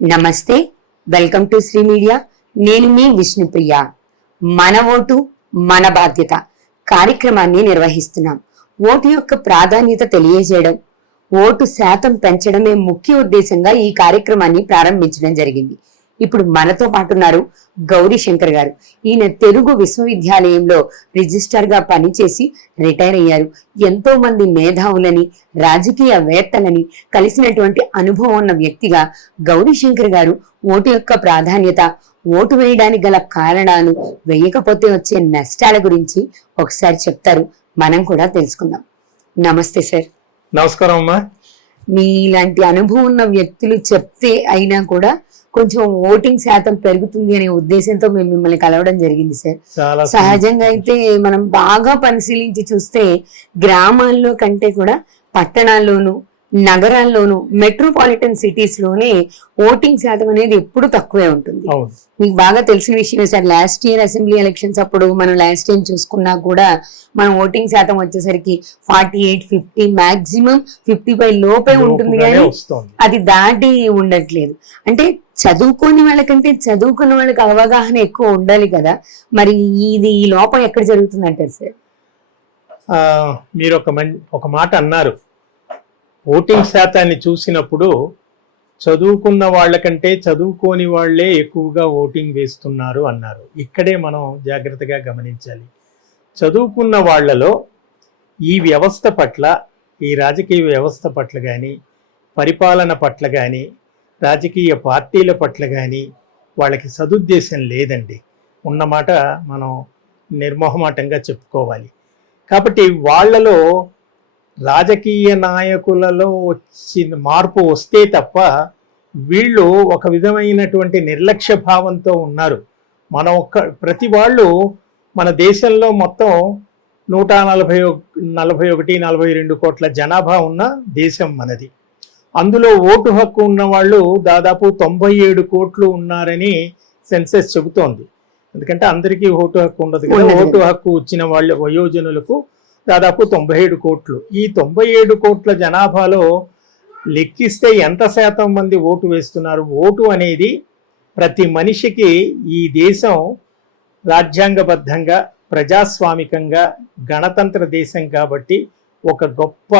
నమస్తే, welcome to Shri media. నేను మీ విష్ణుప్రియ. మన ఓటు మన బాధ్యత కార్యక్రమాన్ని నిర్వహిస్తున్నాం. ఓటు యొక్క ప్రాధాన్యత తెలియజేయడం, ఓటు శాతం పెంచడమే ముఖ్య ఉద్దేశంగా ఈ కార్యక్రమాన్ని ప్రారంభించడం జరిగింది. ఇప్పుడు మనతో పాటున్నారు గౌరీ శంకర్ గారు. ఈయన తెలుగు విశ్వవిద్యాలయంలో రిజిస్టర్ గా పనిచేసి రిటైర్ అయ్యారు. ఎంతో మంది మేధావులని, రాజకీయవేత్తలని కలిసినటువంటి అనుభవం ఉన్న వ్యక్తిగా గౌరీ శంకర్ గారు ఓటు యొక్క ప్రాధాన్యత, ఓటు వేయడానికి గల కారణాలు, వేయకపోతే వచ్చే నష్టాల గురించి ఒకసారి చెప్తారు. మనం కూడా తెలుసుకుందాం. నమస్తే సార్. నమస్కారం అమ్మా. మీలాంటి అనుభవం ఉన్న వ్యక్తులు చెప్తే అయినా కూడా కొంచెం ఓటింగ్ శాతం పెరుగుతుంది అనే ఉద్దేశంతో మేము మిమ్మల్ని కలవడం జరిగింది సార్. సహజంగా అయితే మనం బాగా పరిశీలించి చూస్తే గ్రామాల్లో కంటే కూడా పట్టణాల్లోనూ, నగరాల్లోనూ, మెట్రోపాలిటన్ సిటీస్ లోనే ఓటింగ్ శాతం అనేది ఎప్పుడు తక్కువే ఉంటుంది. మీకు బాగా తెలిసిన విషయమే sir. Last year assembly elections అప్పుడు మనం లాస్ట్ టైం చూసుకున్నా కూడా మనం ఓటింగ్ శాతం వచ్చేసరికి 48, 50, మాక్సిమం 55 లోపే ఉంటుంది, కానీ అది దాటి ఉండట్లేదు. అంటే చదువుకోని వాళ్ళకంటే చదువుకున్న వాళ్ళకి అవగాహన ఎక్కువ ఉండాలి కదా, మరి ఈ లోపం ఎక్కడ జరుగుతుంది అంటారు సార్? మీరు ఒక మాట అన్నారు, ఓటింగ్ శాతాన్ని చూసినప్పుడు చదువుకున్న వాళ్ళకంటే చదువుకోని వాళ్లే ఎక్కువగా ఓటింగ్ వేస్తున్నారు అన్నారు. ఇక్కడే మనం జాగ్రత్తగా గమనించాలి. చదువుకున్న వాళ్లలో ఈ వ్యవస్థ పట్ల, ఈ రాజకీయ వ్యవస్థ పట్ల కానీ, పరిపాలన పట్ల కానీ, రాజకీయ పార్టీల పట్ల కానీ వాళ్ళకి సదుద్దేశం లేదండి. ఉన్నమాట మనం నిర్మోహమాటంగా చెప్పుకోవాలి. కాబట్టి వాళ్లలో రాజకీయ నాయకులలో వచ్చిన మార్పు వస్తే తప్ప వీళ్ళు ఒక విధమైనటువంటి నిర్లక్ష్య భావంతో ఉన్నారు. ప్రతి వాళ్ళు మన దేశంలో మొత్తం 141-42 కోట్ల జనాభా ఉన్న దేశం మనది. అందులో ఓటు హక్కు ఉన్న వాళ్ళు దాదాపు 97 కోట్లు ఉన్నారని సెన్సెస్ చెబుతోంది. ఎందుకంటే అందరికీ ఓటు హక్కు ఉండదు కదా. ఓటు హక్కు వచ్చిన వాళ్ళ వయోజనులకు దాదాపు 97 కోట్లు. ఈ 97 కోట్ల జనాభాలో లెక్కిస్తే ఎంత శాతం మంది ఓటు వేస్తున్నారు? ఓటు అనేది ప్రతి మనిషికి ఈ దేశం రాజ్యాంగబద్ధంగా, ప్రజాస్వామికంగా, గణతంత్ర దేశం కాబట్టి ఒక గొప్ప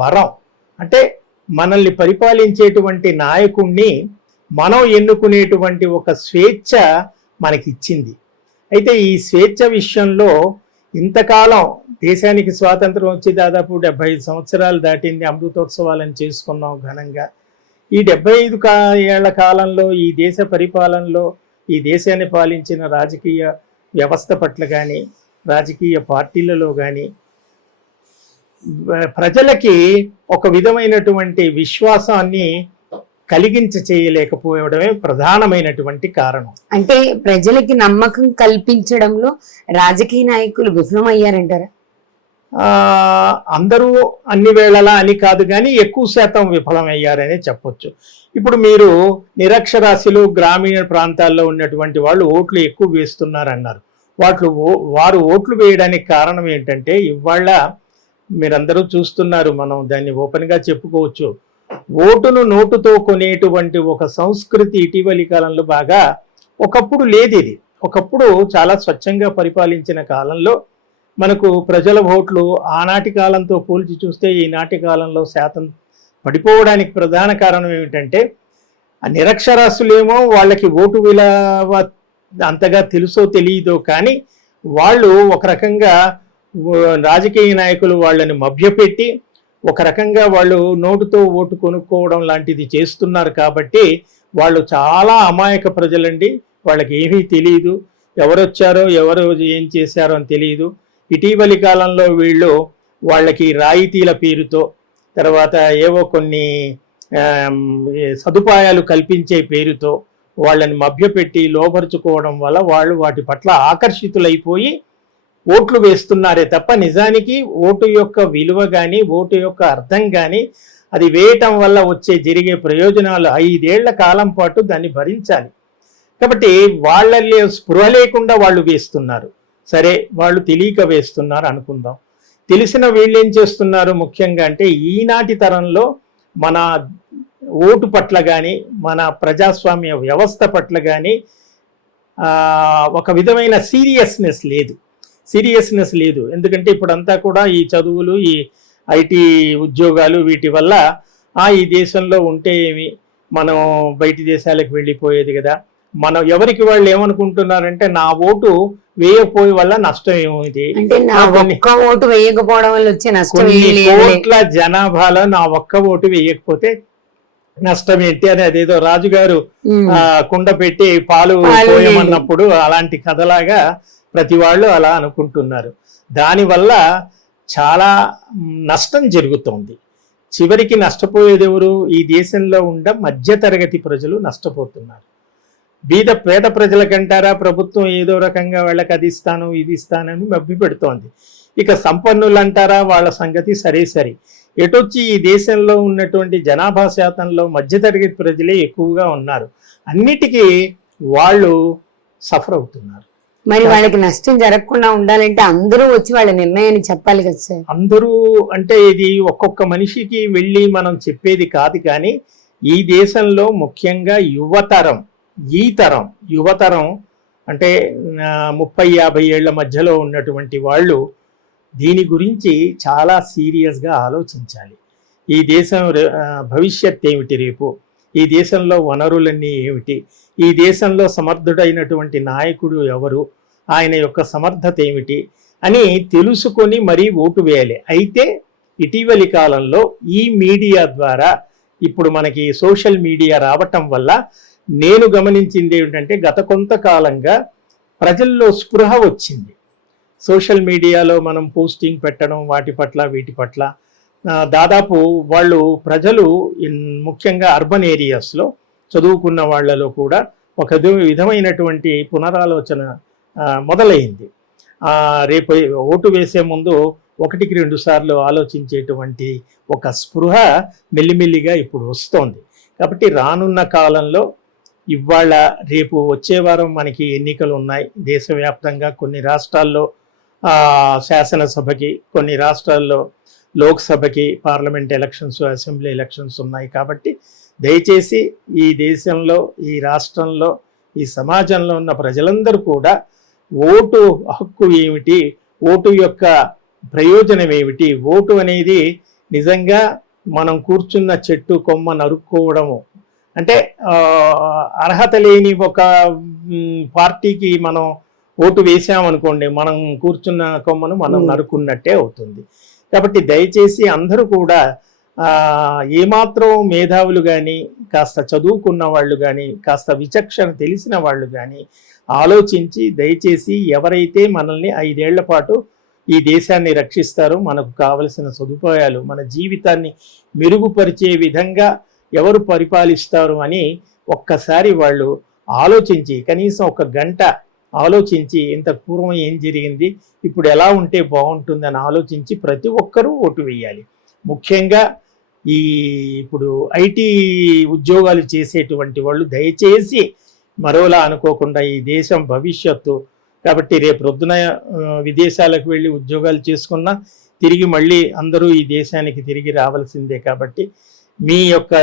వరం. అంటే మనల్ని పరిపాలించేటువంటి నాయకుణ్ణి మనం ఎన్నుకునేటువంటి ఒక స్వేచ్ఛ మనకిచ్చింది. అయితే ఈ స్వేచ్ఛ విషయంలో ఇంతకాలం దేశానికి స్వాతంత్రం వచ్చి దాదాపు 75 సంవత్సరాలు దాటింది. అమృతోత్సవాలను చేసుకున్నాం ఘనంగా. ఈ 75 ఏళ్ల కాలంలో ఈ దేశ పరిపాలనలో, ఈ దేశాన్ని పాలించిన రాజకీయ వ్యవస్థ పట్ల కానీ, రాజకీయ పార్టీలలో కానీ ప్రజలకి ఒక విధమైనటువంటి విశ్వాసాన్ని చేయలేకపోవడమే ప్రధానమైనటువంటి కారణం. అంటే ప్రజలకి నమ్మకం కల్పించడంలో రాజకీయ నాయకులు విఫలమయ్యారంటారా? అందరూ అన్ని వేళలా అని కాదు, కానీ ఎక్కువ శాతం విఫలమయ్యారనే చెప్పొచ్చు. ఇప్పుడు మీరు నిరక్షరాస్యులు, గ్రామీణ ప్రాంతాల్లో ఉన్నటువంటి వాళ్ళు ఓట్లు ఎక్కువ వేస్తున్నారన్నారు. వారు ఓట్లు వేయడానికి కారణం ఏంటంటే, ఇవాళ మీరందరూ చూస్తున్నారు, మనం దాన్ని ఓపెన్గా చెప్పుకోవచ్చు, ఓటును నోటుతో కొనేటువంటి ఒక సంస్కృతి ఇటీవలి కాలంలో బాగా, ఒకప్పుడు లేదు ఇది. ఒకప్పుడు చాలా స్వచ్ఛంగా పరిపాలించిన కాలంలో మనకు ప్రజల ఓట్లు ఆనాటి కాలంతో పోల్చి చూస్తే ఈనాటి కాలంలో శాతం పడిపోవడానికి ప్రధాన కారణం ఏమిటంటే, నిరక్షరాస్యులేమో వాళ్ళకి ఓటు విలువ అంతగా తెలుసో తెలియదో కానీ వాళ్ళు ఒక రకంగా రాజకీయ నాయకులు వాళ్ళని మభ్యపెట్టి ఒక రకంగా వాళ్ళు నోటుతో ఓటు కొనుక్కోవడం లాంటిది చేస్తున్నారు. కాబట్టి వాళ్ళు చాలా అమాయక ప్రజలండి. వాళ్ళకి ఏమీ తెలియదు, ఎవరొచ్చారో ఎవరు ఏం చేశారో అని తెలియదు. ఇటీవలి కాలంలో వీళ్ళు వాళ్ళకి రాయితీల పేరుతో, తర్వాత ఏవో కొన్ని సదుపాయాలు కల్పించే పేరుతో వాళ్ళని మభ్యపెట్టి లోపరుచుకోవడం వల్ల వాళ్ళు వాటి పట్ల ఆకర్షితులైపోయి ఓట్లు వేస్తున్నారే తప్ప నిజానికి ఓటు యొక్క విలువ కానీ, ఓటు యొక్క అర్థం కానీ, అది వేయటం వల్ల జరిగే ప్రయోజనాలు 5 ఏళ్ల కాలం పాటు దాన్ని భరించాలి. కాబట్టి వాళ్ళల్లో స్పృహ లేకుండా వాళ్ళు వేస్తున్నారు. సరే, వాళ్ళు తెలియక వేస్తున్నారు అనుకుందాం. తెలిసిన వీళ్ళు ఏం చేస్తున్నారు ముఖ్యంగా అంటే, ఈనాటి తరంలో మన ఓటు పట్ల కానీ మన ప్రజాస్వామ్య వ్యవస్థ పట్ల కానీ ఒక విధమైన సీరియస్నెస్ లేదు. ఎందుకంటే ఇప్పుడంతా కూడా ఈ చదువులు, ఈ ఐటీ ఉద్యోగాలు, వీటి వల్ల ఈ దేశంలో ఉంటే ఏమి, మనం బయటి దేశాలకు వెళ్ళిపోయేది కదా, మనం ఎవరికి వాళ్ళు ఏమనుకుంటున్నారంటే నా ఓటు వేయకపోయే వల్ల నష్టం ఏమిటి, అంటే నా ఒక్క ఓటు వేయకపోవడం వల్ల వచ్చే నష్టం కోట్ల జనాభాలో నా ఒక్క ఓటు వేయకపోతే నష్టం ఏంటి అని అదేదో రాజుగారు కుండ పెట్టి పాలు పోయమన్నప్పుడు అలాంటి కథలాగా ప్రతి వాళ్ళు అలా అనుకుంటున్నారు. దానివల్ల చాలా నష్టం జరుగుతోంది. చివరికి నష్టపోయేది ఎవరు? ఈ దేశంలో ఉండ మధ్యతరగతి ప్రజలు నష్టపోతున్నారు. పేద ప్రజలకంటారా ప్రభుత్వం ఏదో రకంగా వాళ్ళకి అది ఇస్తాను ఇది ఇస్తానని మభ్య పెడుతోంది. ఇక సంపన్నులు అంటారా, వాళ్ళ సంగతి సరే. ఎటొచ్చి ఈ దేశంలో ఉన్నటువంటి జనాభా శాతంలో మధ్యతరగతి ప్రజలే ఎక్కువగా ఉన్నారు. అన్నిటికీ వాళ్ళు సఫర్ అవుతున్నారు. మరి వాళ్ళకి నష్టం జరగకుండా ఉండాలంటే అందరూ వచ్చి వాళ్ళ నిర్ణయాన్ని చెప్పాలి కదా సార్. అందరూ అంటే ఇది ఒక్కొక్క మనిషికి వెళ్ళి మనం చెప్పేది కాదు, కానీ ఈ దేశంలో ముఖ్యంగా యువతరం అంటే 30-50 ఏళ్ల మధ్యలో ఉన్నటువంటి వాళ్ళు దీని గురించి చాలా సీరియస్గా ఆలోచించాలి. ఈ దేశం భవిష్యత్ ఏమిటి, రేపు ఈ దేశంలో వనరులన్నీ ఏమిటి, ఈ దేశంలో సమర్థుడైనటువంటి నాయకుడు ఎవరు, ఆయన యొక్క సమర్థత ఏమిటి అని తెలుసుకొని మరీ ఓటు వేయాలి. అయితే ఇటీవలి కాలంలో ఈ మీడియా ద్వారా, ఇప్పుడు మనకి సోషల్ మీడియా రావటం వల్ల నేను గమనించింది ఏమిటంటే గత కొంతకాలంగా ప్రజల్లో స్పృహ వచ్చింది. సోషల్ మీడియాలో మనం పోస్టింగ్ పెట్టడం వీటి పట్ల దాదాపు ప్రజలు ముఖ్యంగా అర్బన్ ఏరియాస్లో చదువుకున్న వాళ్ళలో కూడా ఒక విధమైనటువంటి పునరాలోచన మొదలైంది. రేపు ఓటు వేసే ముందు 1-2 సార్లు ఆలోచించేటువంటి ఒక స్పృహ మెల్లిమెల్లిగా ఇప్పుడు వస్తోంది. కాబట్టి రానున్న కాలంలో రేపు వచ్చే వారం మనకి ఎన్నికలు ఉన్నాయి దేశవ్యాప్తంగా. కొన్ని రాష్ట్రాల్లో శాసనసభకి, కొన్ని రాష్ట్రాల్లో లోక్సభకి పార్లమెంట్ ఎలక్షన్స్, అసెంబ్లీ ఎలక్షన్స్ ఉన్నాయి. కాబట్టి దయచేసి ఈ దేశంలో, ఈ రాష్ట్రంలో, ఈ సమాజంలో ఉన్న ప్రజలందరూ కూడా ఓటు హక్కు ఏమిటి, ఓటు యొక్క ప్రయోజనం ఏమిటి, ఓటు అనేది నిజంగా మనం కూర్చున్న చెట్టు కొమ్మ నరుక్కోవడము అంటే అర్హత లేని ఒక పార్టీకి మనం ఓటు వేసామనుకోండి, మనం కూర్చున్న కొమ్మను మనం నరుకున్నట్టే అవుతుంది. కాబట్టి దయచేసి అందరూ కూడా ఏమాత్రం మేధావులు కానీ, కాస్త చదువుకున్న వాళ్ళు కానీ, కాస్త విచక్షణ తెలిసిన వాళ్ళు కానీ ఆలోచించి దయచేసి ఎవరైతే మనల్ని 5 ఏళ్ల పాటు ఈ దేశాన్ని రక్షిస్తారో, మనకు కావలసిన సదుపాయాలు, మన జీవితాన్ని మెరుగుపరిచే విధంగా ఎవరు పరిపాలిస్తారు అని ఒక్కసారి వాళ్ళు ఆలోచించి, కనీసం 1 గంట ఆలోచించి ఇంత పూర్వం ఏం జరిగింది, ఇప్పుడు ఎలా ఉంటే బాగుంటుందని ఆలోచించి ప్రతి ఒక్కరూ ఓటు వేయాలి. ముఖ్యంగా ఇప్పుడు ఐటీ ఉద్యోగాలు చేసేటువంటి వాళ్ళు దయచేసి మరోలా అనుకోకుండా, ఈ దేశం భవిష్యత్తు కాబట్టి రేపు ప్రొద్దున విదేశాలకు వెళ్ళి ఉద్యోగాలు చేసుకున్నా తిరిగి మళ్ళీ అందరూ ఈ దేశానికి తిరిగి రావాల్సిందే. కాబట్టి మీ యొక్క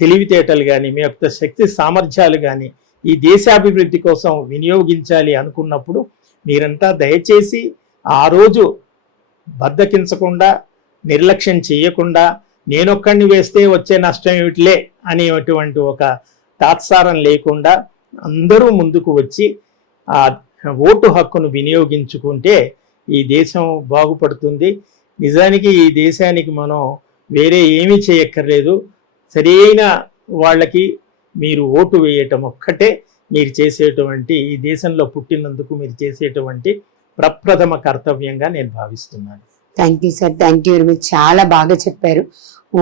తెలివితేటలు కానీ, మీ యొక్క శక్తి సామర్థ్యాలు కానీ ఈ దేశాభివృద్ధి కోసం వినియోగించాలి అనుకున్నప్పుడు మీరంతా దయచేసి ఆ రోజు బద్దకించకుండా, నిర్లక్ష్యం చేయకుండా, నేనొక్కడిని వేస్తే వచ్చే నష్టం ఏమిటిలే అనేటువంటి ఒక తాత్సారం లేకుండా అందరూ ముందుకు వచ్చి ఆ ఓటు హక్కును వినియోగించుకుంటే ఈ దేశం బాగుపడుతుంది. నిజానికి ఈ దేశానికి మనం వేరే ఏమీ చేయక్కర్లేదు. సరైన వాళ్ళకి మీరు ఓటు వేయటం ఒక్కటే మీరు చేసేటువంటి, ఈ దేశంలో పుట్టినందుకు మీరు చేసేటువంటి ప్రప్రథమ కర్తవ్యంగా నేను భావిస్తున్నాను. Thank you sir, thank you very much. చాలా బాగా చెప్పారు.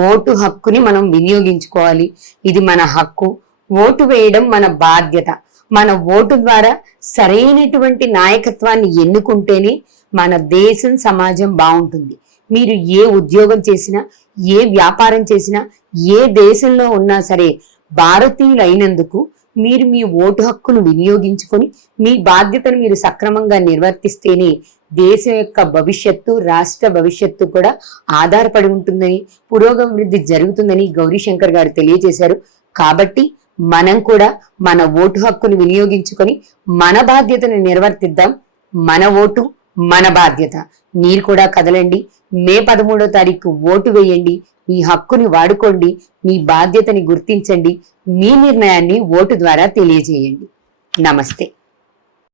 ఓటు హక్కుని మనం వినియోగించుకోవాలి, ఇది మన హక్కు. ఓటు వేయడం మన బాధ్యత. మన ఓటు ద్వారా సరైనటువంటి నాయకత్వాన్ని ఎన్నుకుంటేనే మన దేశం, సమాజం బాగుంటుంది. మీరు ఏ ఉద్యోగం చేసినా, ఏ వ్యాపారం చేసినా, ఏ దేశంలో ఉన్నా సరే భారతీయులు అయినందుకు మీరు మీ ఓటు హక్కును వినియోగించుకొని మీ బాధ్యతను మీరు సక్రమంగా నిర్వర్తిస్తేనే దేశం యొక్క భవిష్యత్తు, రాష్ట్ర భవిష్యత్తు కూడా ఆధారపడి ఉంటుందని, పురోగమృద్ధి జరుగుతుందని గౌరీశంకర్ గారు తెలియజేశారు. కాబట్టి మనం కూడా మన ఓటు హక్కును వినియోగించుకొని మన బాధ్యతను నిర్వర్తిద్దాం. మన ఓటు మన బాధ్యత. మీరు కూడా కదలండి. మే 13వ తారీఖు ఓటు వేయండి. మీ హక్కుని వాడుకోండి. మీ బాధ్యతని గుర్తించండి. మీ నిర్ణయాన్ని ఓటు ద్వారా తెలియజేయండి. నమస్తే.